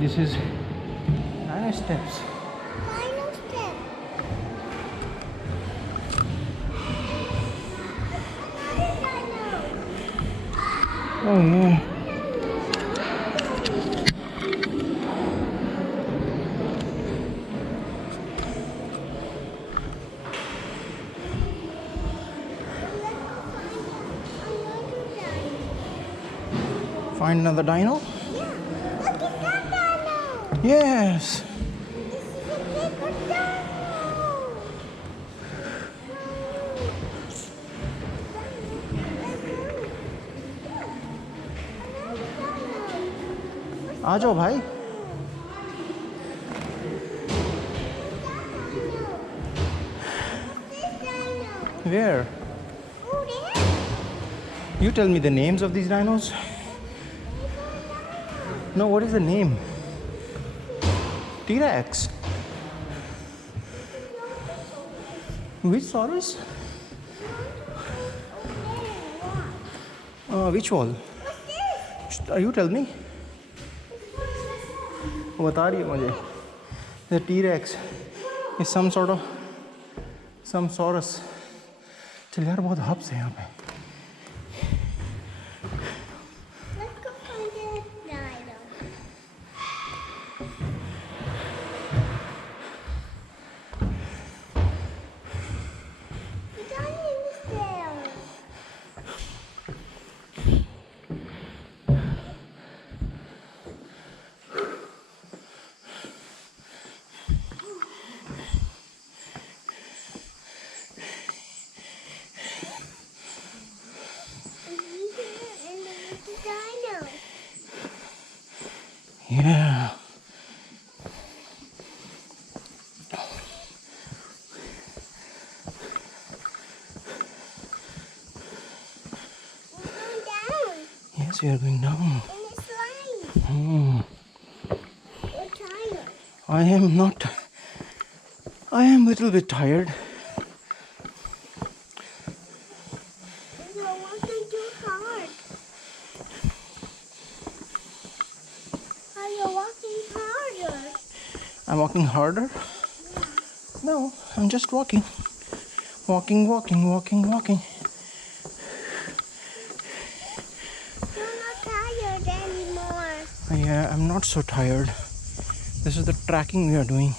This is Nine Steps. Final step. Oh yeah. Find another dino? Yeah, look at that dino. Yes. This is a bigger dino. आ जाओ भाई. Where? Oh, there. You tell me the names of these dinos. No, what is the name? T-Rex. Which saurus? Which wall? You tell me. वो बता रही है मुझे. The T-Rex is some sort of some saurus. चल यार बहुत hubs है यहाँ पे. Let's go find the dino. The dino is there. Yeah. Yes, we are going down. I am not. I am a little bit tired. You're working too hard. Are you walking harder? I'm walking harder? No, I'm just walking. Walking. You're not tired anymore. Yeah, I'm not so tired. This is the tracking we are doing.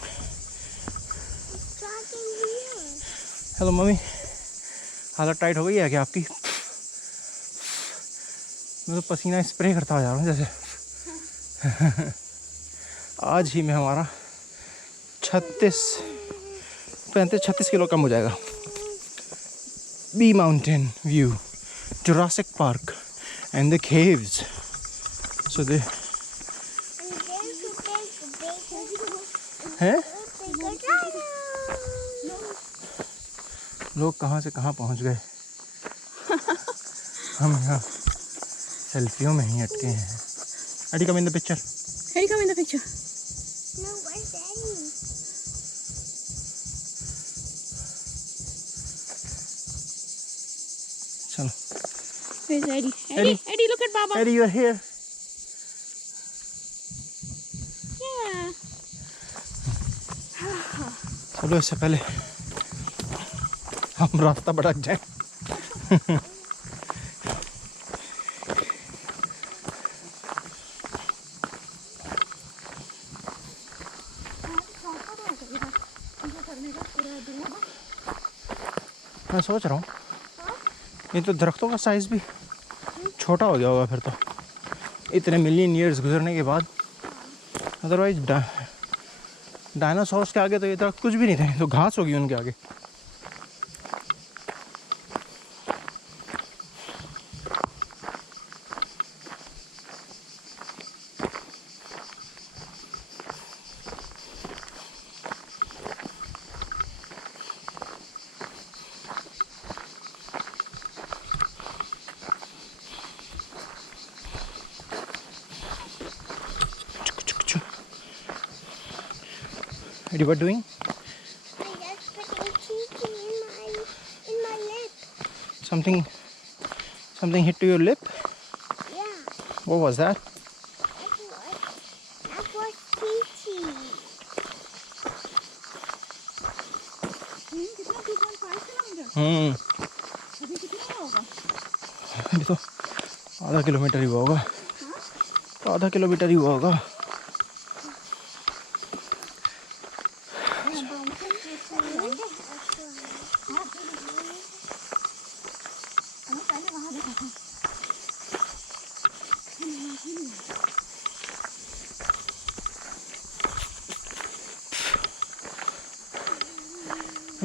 Tracking here. Hello mummy, हालत tight हो गई है क्या आपकी? मैं तो पसीना spray करता जा रहा हूँ जैसे. आज ही में हमारा 35-36 किलो कम हो जाएगा. Be mountain view, Jurassic park and the caves. सो दे हैं लोग कहाँ से कहाँ पहुँच गए. हम यहाँ सेल्फियों में ही अटके हैं. Eddie, come in the picture. Eddie, come in the picture. No, where's Eddie? चलो. Where's Eddie? Eddie, look at Baba. Eddie, you are here. Yeah. चलो इससे पहले हम रास्ता भटक जाए. मैं सोच रहा हूँ ये तो दरख्तों का साइज भी छोटा हो गया होगा फिर तो, इतने मिलियन ईयर्स गुजरने के बाद. अदरवाइज डायनासोर्स के आगे तो ये दरख्त कुछ भी नहीं थे, तो घास होगी उनके आगे. Eddie, what doing? I just putting cheeky in my lip. Something hit to your lip? Yeah. What was that? That was 5 kilometre अभी कितना होगा? अभी तो आधा किलोमीटर ही हुआ होगा। आधा किलोमीटर ही हुआ होगा। पहले वहाँ देखा था।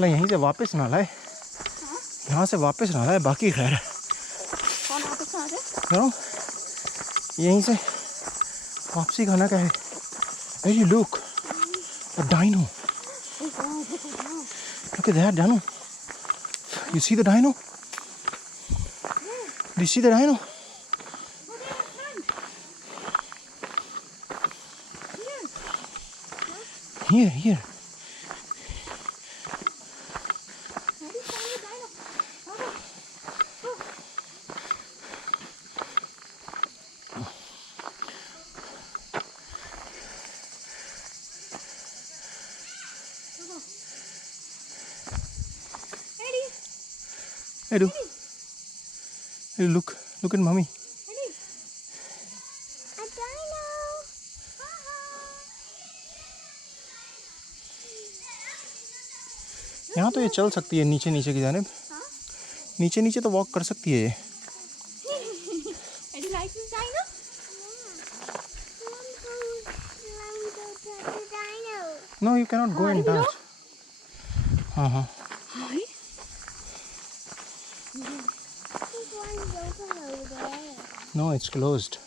यहीं से वापस ना लाए, यहाँ से वापस ना लाए, बाकी खैर है। कौन वापस आ जाए? करो यहीं से वापसी खाना क्या है। Hey, look, a dino. Look at that dino. You see the dino? Do you see the dino? Here. Hey, look at mommy. A dino. यहाँ तो ये चल सकती है नीचे की जानिब। नीचे तो वॉक कर सकती है ये। Eddie likes this dino? No, you cannot go and touch. Why? There's one open over there. No, it's closed.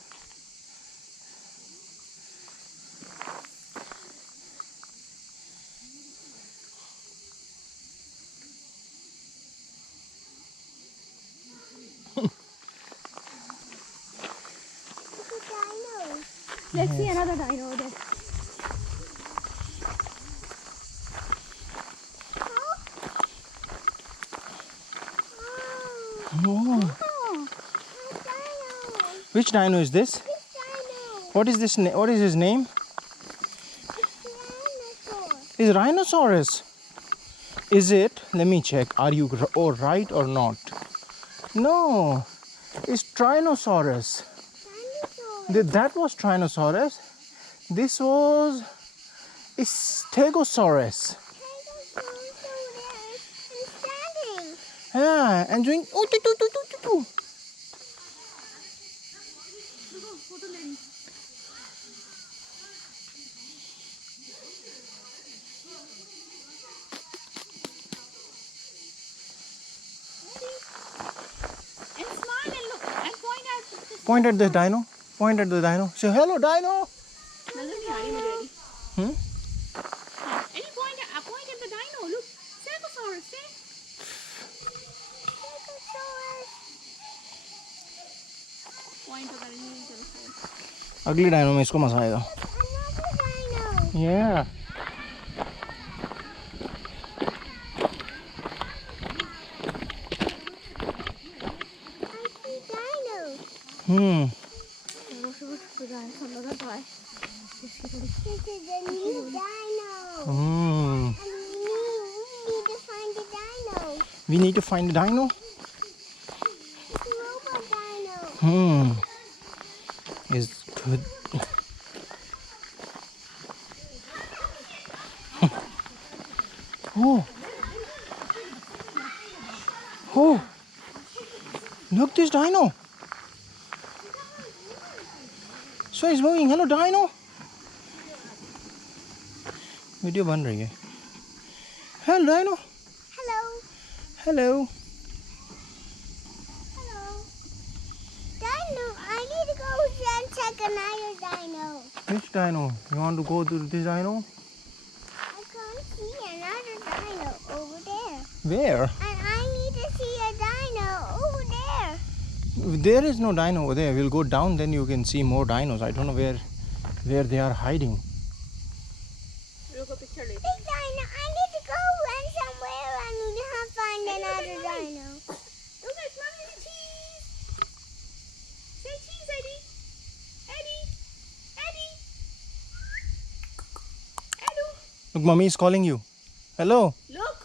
Let's see another dino over there. Oh. Which dino is this? What is this? What is his name? Is rhinoceros? Is it? Let me check. Are you right or not? No, it's Tyrannosaurus. That was Tyrannosaurus. This was Stegosaurus. Yeah, and doing And smile and look and point at this. Point at the dino. Point at the dino. Say hello, dino. नजर नहीं आ रही मुझे Eddie. Hmm? Eddie point at the dino. Look, Stegosaurus. See? Point अगर नहीं चलता। अगली dino में इसको मजा आएगा। Yeah. Hmm. This is a new dino. Hmm. And we need to find the dino. We need to find the dino. It's a robot dino. Is good. Oh. Oh. Look, this dino. So it's moving. Hello, dino. Video बन रही है। Hello, dino. Hello. Hello. Hello. Dino, I need to go and check another dino. Which dino? You want to go to this dino? I can't see another dino over there. Where? And I need to see a dino over there. There is no dino over there. We'll go down, then you can see more dinos. I don't know where they are hiding. Look a picture later. Big dino, I need to go and somewhere and we have to find another dino. Look at mommy cheese. Say cheese, Eddie. Eddie. Eddie. Edu. Look, mommy is calling you. Hello. Look.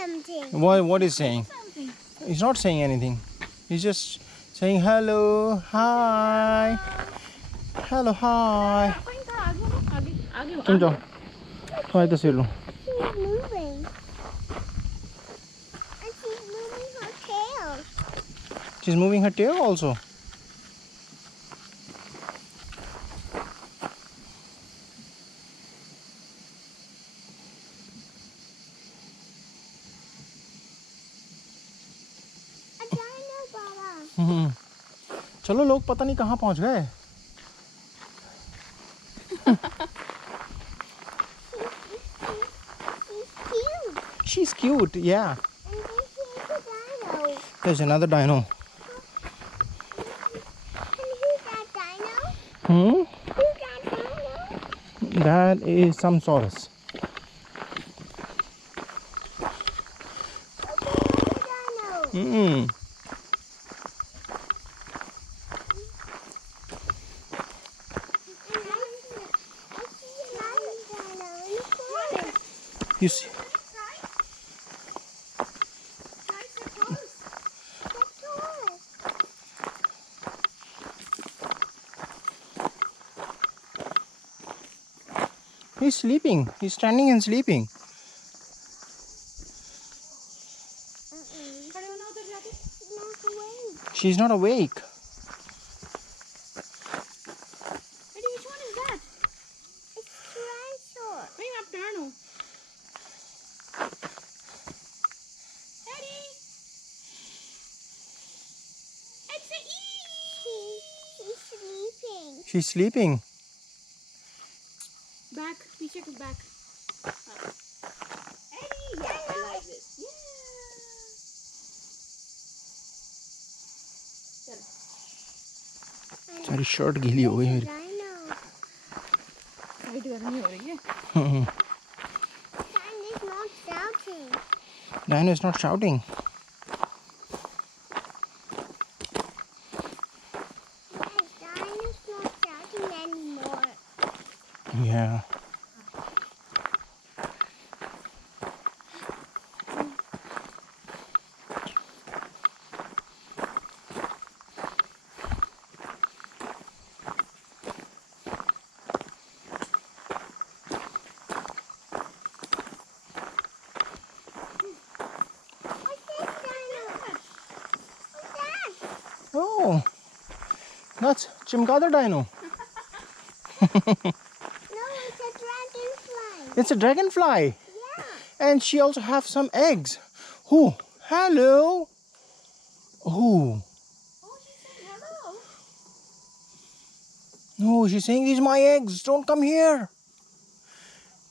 something. What is saying? Something. He's not saying anything. He's just saying hello, hi, hello, hi. कहीं का आगे आगे तुम जाओ, तो इधर से लो. She's moving. And she's moving her tail. She's moving her tail also. A dino, Baba. चलो लोग पता नहीं कहाँ पहुँच गए. She's cute. She's cute, yeah. And then here's a dino. There's another dino. And who's that dino? Hmm? Who's that dino? That is some Saurus. Okay, another dino. You see? He's sleeping. He's standing and sleeping. She's not awake. Eddie, which one is that? It's Tyrannosaurus. Bring up Darno. Eddie. It's a He's sleeping. She's sleeping. Back. Picture to back. Eddie. Yeah, I like this. Yeah. सारी shirt गीली हो गई मेरी. Dino. Fight करनी हो रही है. Dino's not shouting. Dino is not shouting. Dino's not shouting anymore. Yeah. Oh, that's Chimgader Dino. No, it's a dragonfly. It's a dragonfly. Yeah. And she also have some eggs. Oh, hello. Oh. Oh, she said hello. No, she's saying these are my eggs. Don't come here.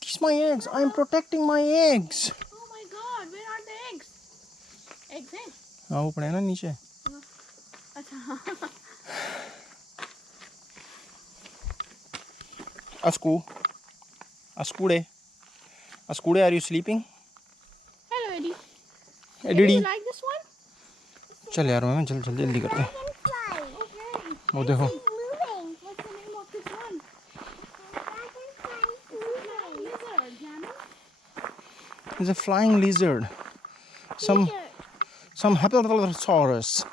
These are my eggs. I'm protecting my eggs. Oh my God, where are the eggs? Eggs, eggs. हाँ वो पड़े ना नीचे. अच्छा. Askude, are you sleeping? Hello, Eddie. Eddie. Do you like this one? चल यार मैं जल्दी करते हैं. Dragonfly. Okay. वो देखो. He's moving. What's the name of this one? Dragonfly's moving. Lizard, Jana. It's a flying lizard. Some Hepatosaurus.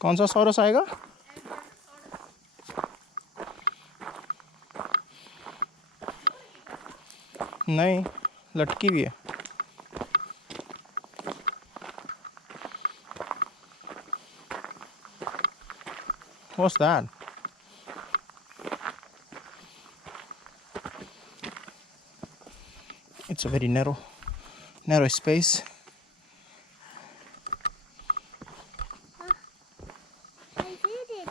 कौन सा सॉरस आएगा? नहीं, लटकी भी है. What's that? It's a very narrow space. I did it.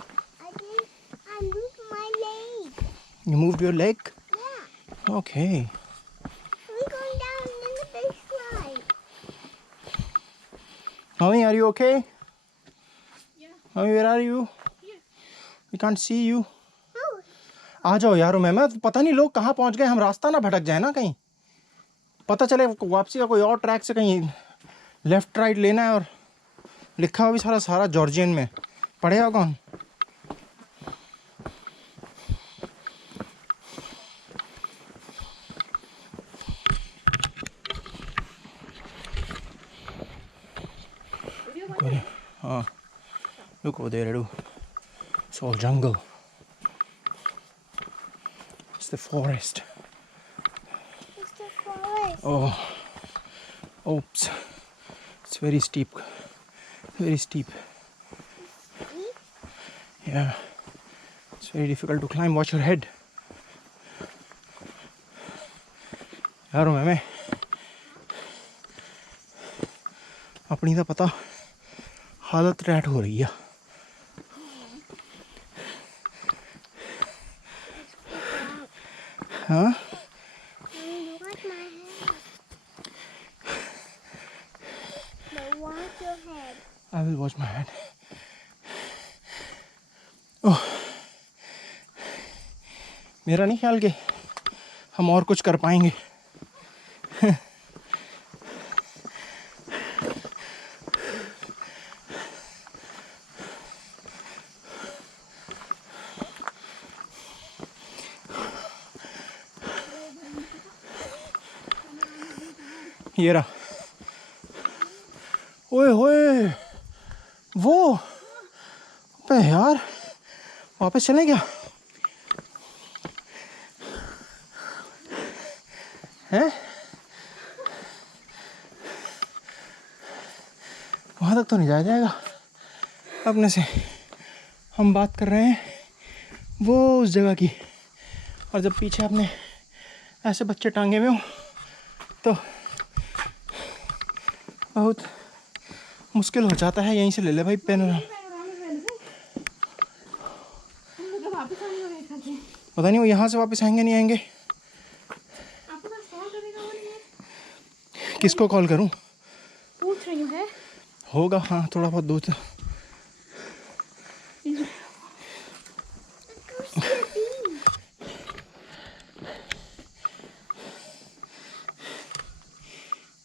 I moved my leg. You moved your leg? Yeah. Okay. We're going down in the big slide. Mommy, are you okay? Yeah. Mommy, where are you? Here. We can't see you. Oh, आ जाओ यार. मैं पता नहीं लोग कहाँ पहुँच गए. हम रास्ता ना भटक जाए ना कहीं. पता चले वापसी का कोई और ट्रैक से कहीं लेफ्ट राइट लेना है और लिखा हुआ भी सारा जॉर्जियन में. पढ़ेगा कौन? Look over there, Edu. It's all jungle. It's the forest. It's the forest. Oh, oops. It's very steep. Very steep. Yeah. It's very difficult to climb. Watch your head. यारो मैं अपनी तो पता हालत रैट हो रही है. हाँ Watch your head. I will watch my head. ओह, मेरा नहीं ख्याल कि हम और कुछ कर पाएंगे. ये रहा. ओए होए, वो पे यार वापस चलें क्या? हैं? वहाँ तक तो नहीं जाया जाएगा अपने से. हम बात कर रहे हैं वो उस जगह की, और जब पीछे अपने ऐसे बच्चे टांगे हुए हो तो बहुत मुश्किल हो जाता है. यहीं से ले ले भाई पेन. पता नहीं वो यहाँ से वापस आएंगे नहीं आएंगे. किसको कॉल करूँ? पूछ रही हूँ है. होगा हाँ थोड़ा बहुत दूर.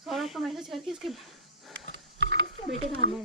सौरभ को मैसेज करके इसके बेटे का नंबर